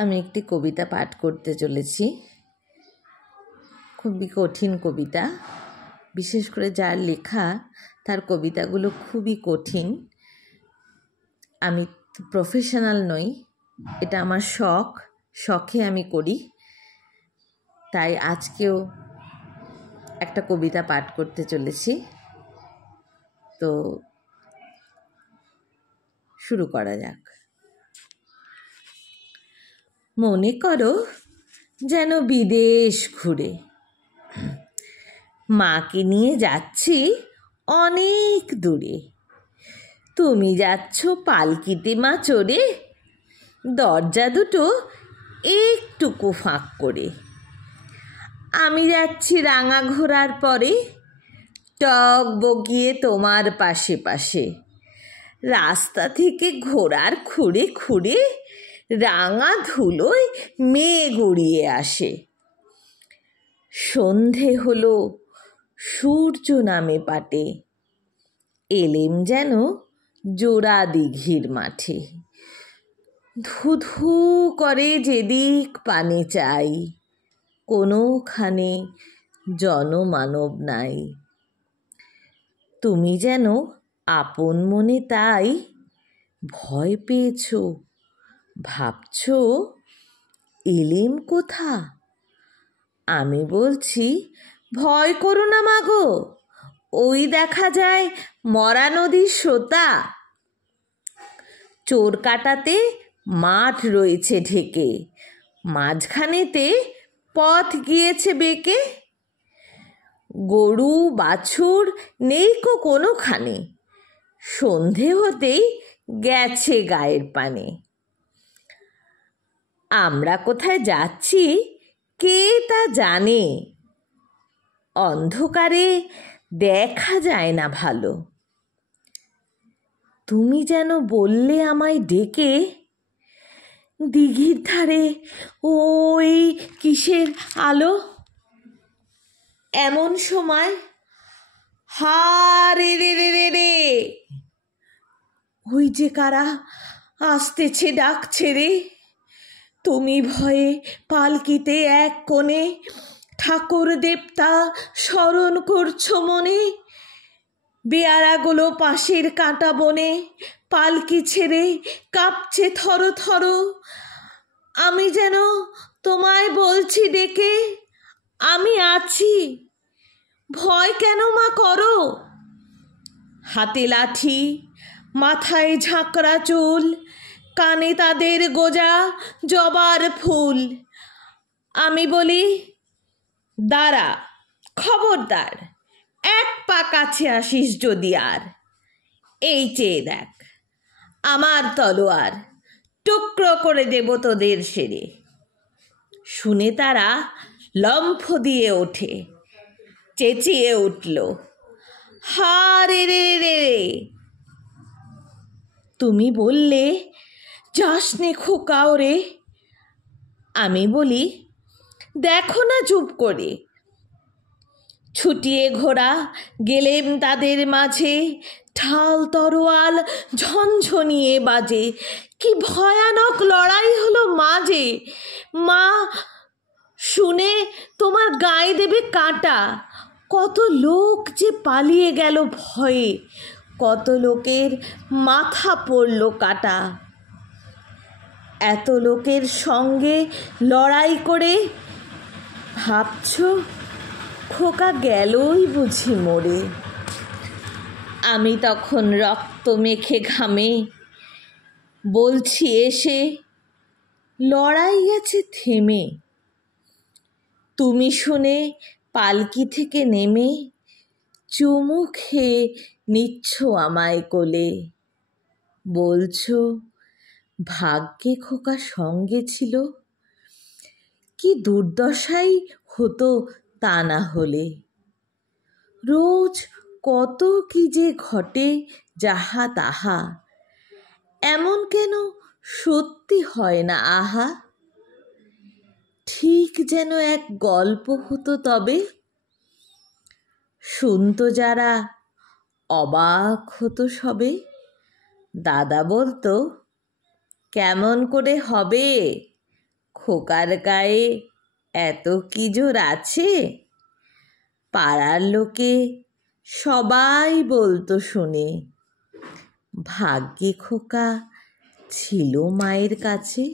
আমি একটি কবিতা পাঠ করতে চলেছি। খুবই কঠিন কবিতা, বিশেষ করে যার লেখা তার কবিতাগুলো খুবই কঠিন। আমি প্রফেশনাল নই, এটা আমার শখে আমি করি। তাই আজকেও একটা কবিতা পাঠ করতে চলেছি। তো শুরু করা যাক। মনে করো যেন বিদেশ ঘুরে মাকে নিয়ে যাচ্ছি অনেক দূরে। তুমি যাচ্ছ পালকিতে মা চড়ে, দরজা দুটো একটুকু ফাঁক করে। আমি যাচ্ছি রাঙা ঘোড়ার পরে, টক বগিয়ে তোমার পাশে পাশে। রাস্তা থেকে ঘোড়ার খুঁড়ে খুঁড়ে রাঙা ধুলোয় মেঘ উড়িয়ে আসে। সন্ধে হলো, সূর্য নামে পাটে, এলেম যেন জোড়া দিঘির মাঠে। ধু ধু করে যেদিক পানে চাই, কোনোখানে জনমানব নাই। তুমি যেন আপন মনে তাই ভয় পেয়েছ, ভাবছ এলেম কোথা। আমি বলছি ভয় করো না মাগো, ওই দেখা যায় মরা নদীর সোতা। চোর কাটাতে মাঠ রয়েছে ঢেকে, মাঝখানেতে পথ গিয়েছে বেঁকে। গরু বাছুর নেই কোনোখানে, সন্ধে হতেই গেছে গায়ের পানে। আমরা কোথায় যাচ্ছি কে তা জানে, অন্ধকারে দেখা যায় না ভালো। তুমি যেন বললে আমায় ডেকে, দিঘির ধারে ওই কিসের আলো। এমন সময় হা রে রে রে রে রে, ওই যে কারা আসতেছে ডাকছে রে। তুমি ভয়ে পালকিতে এক কোণে ঠাকুর দেবতা স্মরণ করছো মনে। বেয়ারাগুলো পাশের কাঁটা বনে পালকি ছেড়ে কাঁপছে থর থর। আমি যেন তোমায় বলছি ডেকে, আমি আছি, ভয় কেন মা করো। হাতে লাঠি, মাথায় ঝাঁকড়া চুল, কানে তাদের গোজা জবার ফুল। আমি বলি দাঁড়া, খবরদার, এক পা কাছে আসিস যদি আর। এই চেয়ে দেখ আমার তলোয়ার, টুকরো করে দেব তোদের সেরে। শুনে তারা লম্ফ দিয়ে ওঠে, চেঁচিয়ে উঠল হা রে রে রে রে। তুমি বললে যাস নে খোকা ওরে। আমি বলি দেখো না চুপ করে। ছুটিয়ে ঘোড়া গেলেম তাদের মাঝে, ঢাল তরোয়াল ঝনঝনিয়ে বাজে। কি ভয়ানক লড়াই হলো মাঝে, মা শুনে তোমার গায়ে দেবে কাঁটা। কত লোক যে পালিয়ে গেল ভয়ে, কত লোকের মাথা পড়ল কাটা। এত লোকের সঙ্গে লড়াই করে ভাবছ খোকা গেলই বুঝি মরে। আমি তখন রক্ত মেখে ঘামে বলছি এসে, লড়াই গেছে থেমে। তুমি শুনে পালকি থেকে নেমে চুমু খেয়ে নিচ্ছ আমায় কোলে। বলছো ভাগ্যে খোকা সঙ্গে ছিল, কি দুর্দশাই হতো তা না হলে। রোজ কত কি যে ঘটে যাহা তাহা, এমন কেন সত্যি হয় না আহা। ঠিক যেন এক গল্প হতো তবে, শুনতো যারা অবাক হতো সবে। দাদা বলতো কেমন করে হবে, খোকার গায়ে এত কি জোর আছে? পাড়ার লোকে সবাই বলতো শুনে, ভাগ্যে খোকা ছিল মায়ের কাছে।